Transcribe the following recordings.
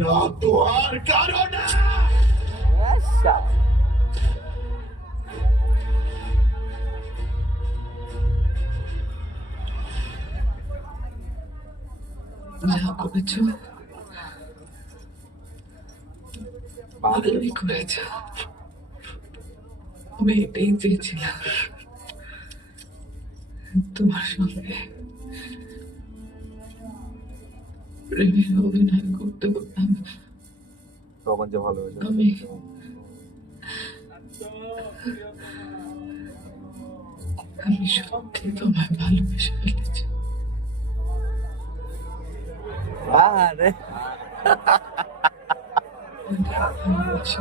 না তো আর কারো না। যা করেছ ভালোই করেছ। আমি এটাই চেয়েছিলাম, তোমার সঙ্গে প্রেমের অভিনয় করতে করতাম। তখন যে ভালো হয়েছে আমি সত্যি তোমায় ভালোবেসে ফেলেছি। আরে ভালোবাসি।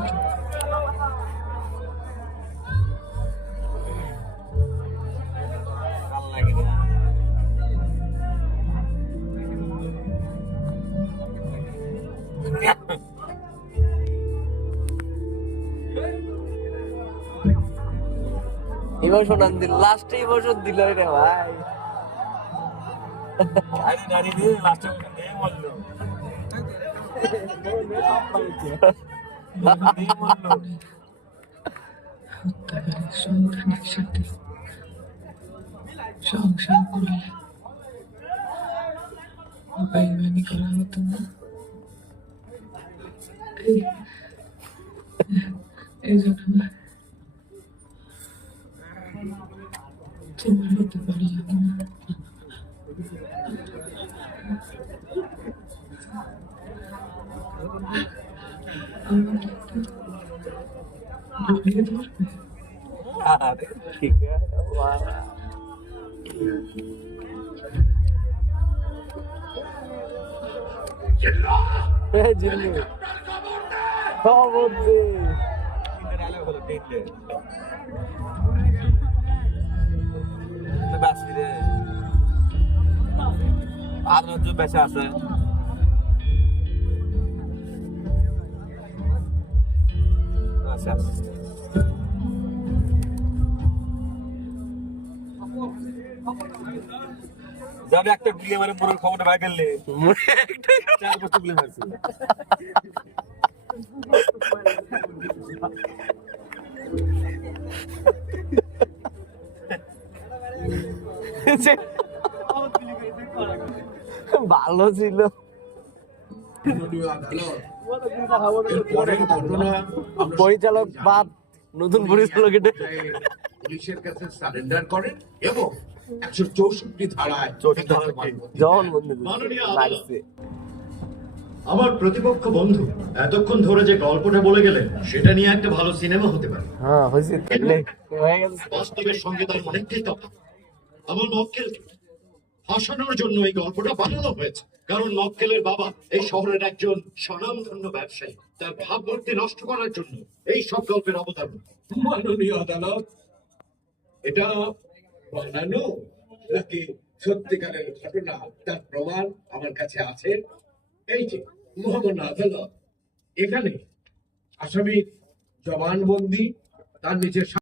ইমোশন দিল, লাস্টে ইমোশন দিল রে ভাই। হত্যাকারীর সন্তানের সাথে সংসার করলে বেইমানি করা হতো না? এই জন্য তোমার হতে পারি আমি না। আমাকে জড়িয়ে ধরবে? আরে ঠিক আছে বাবা। এই জিল্লু খবর দে। বেঁচে আছে আচ্ছা যাবে একটা বিয়ে মানে পুরো খবরটা ভাই গেলে চার বছর গুলি মারছে ভালো ছিল। পরিচালক বাদ, নতুন পরিচালক এটা পুলিশের কাছে সারেন্ডার করেন এবং 164 ধারায় জবানবন্দি মাননীয় লাগছে। আমার প্রতিপক্ষ বন্ধু এতক্ষণ ধরে যে গল্পটা বলে গেলেন সেটা নিয়ে একটা ভালো সিনেমা হতে পারে। হ্যাঁ হয়েছে তাহলে হয়ে গেছে। বাস্তবের সঙ্গে তার অনেকটাই তফাৎ। আমার মক্কেলকে ফাঁসানোর জন্য এই গল্পটা বানানো হয়েছে, কারণ মক্কেলের বাবা এই শহরের একজন স্বনামধন্য ব্যবসায়ী। তার ভাবমূর্তি নষ্ট করার জন্য এই সব গল্পের অবতারণ। মাননীয় আদালত, এটা বানানো নাকি সত্যিকারের ঘটনা তার প্রমাণ আমার কাছে আছে। এই যে মহামান্য আদালত, এখানে আসামির জবানবন্দি, তার নিচে